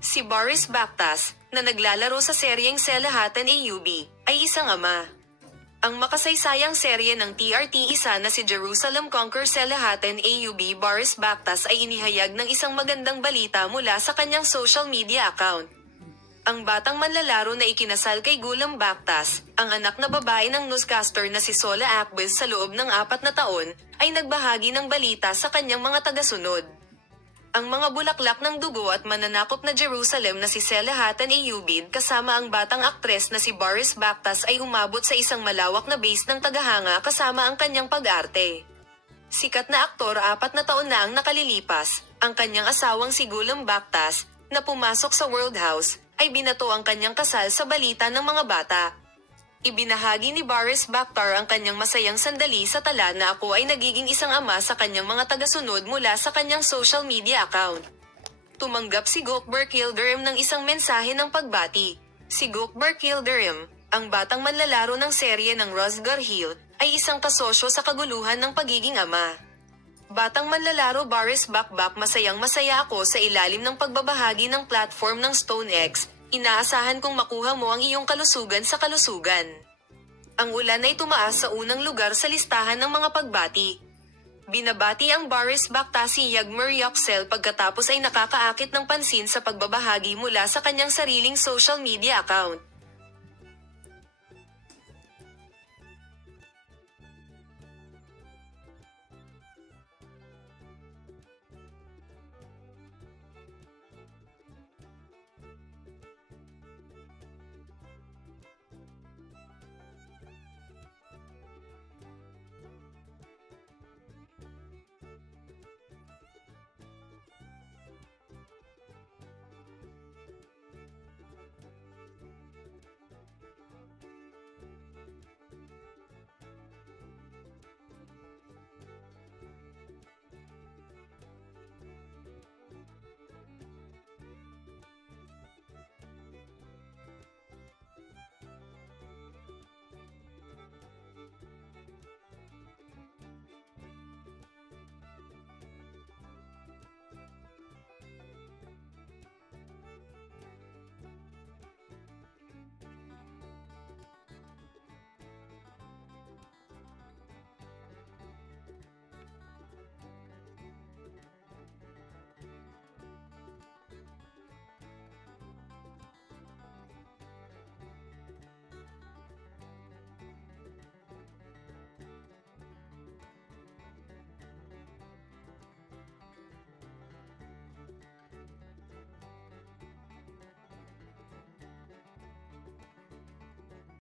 Si Boris Bakhtas, na naglalaro sa seryeng Selahatan AUB, ay isang ama. Ang makasaysayang serye ng TRT1 na si Jerusalem Conquer Selahatan AUB Boris Bakhtas ay inihayag ng isang magandang balita mula sa kanyang social media account. Ang batang manlalaro na ikinasal kay Gulam Bakhtas, ang anak na babae ng newscaster na si Sola Akbaz sa loob ng 4 na taon, ay nagbahagi ng balita sa kanyang mga tagasunod. Ang mga bulaklak ng dugo at mananakop na Jerusalem na si Selahatan Ayubid kasama ang batang aktres na si Boris Bakhtas ay umabot sa isang malawak na base ng tagahanga kasama ang kanyang pag-arte. Sikat na aktor 4 na taon na ang nakalilipas, ang kanyang asawang si Gulam Bakhtas, na pumasok sa World House, ay binato ang kanyang kasal sa balita ng mga bata. Ibinahagi ni Boris Bakhtar ang kanyang masayang sandali sa tala na ako ay nagiging isang ama sa kanyang mga tagasunod mula sa kanyang social media account. Tumanggap si Gökberk Yildirim ng isang mensahe ng pagbati. Si Gökberk Yildirim, ang batang manlalaro ng serye ng Rosgar Hill, ay isang kasosyo sa kaguluhan ng pagiging ama. Batang manlalaro Boris Bakhtas, masayang masaya ako sa ilalim ng pagbabahagi ng platform ng StoneX. Inaasahan kong makuha mo ang iyong kalusugan sa kalusugan. Ang ulan ay tumaas sa unang lugar sa listahan ng mga pagbati. Binabati ang Boris Bakhtas si Yagmur Yoxel pagkatapos ay nakakaakit ng pansin sa pagbabahagi mula sa kanyang sariling social media account.